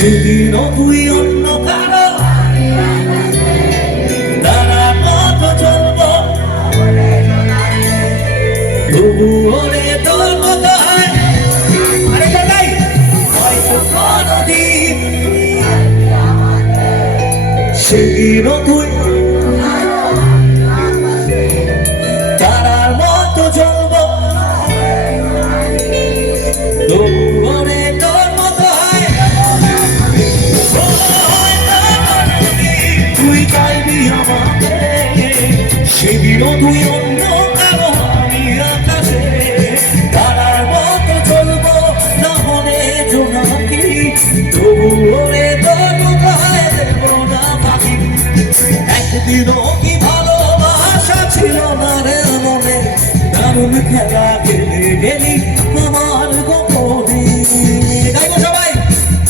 সেদিনও তুই অন্য কারো তারার মতো চলবো, তবু ওরে তোর মতো হয় হয়তো কোনদিন। সেদিনও তুই তারার মতো চলবো, তবু ওরে তোর মতো হয়। তুই চাইবি আমাকে, সেদিনও তুই অন্য কারো, আমি আকাশে তারার মতো চলবো, না হলে জোনাকি, তবু ওরে তোর মতো হয়, দেব না বাকি। একদিনও কি ভালোবাসা ছিল না রে মনে, দারুণ খেলা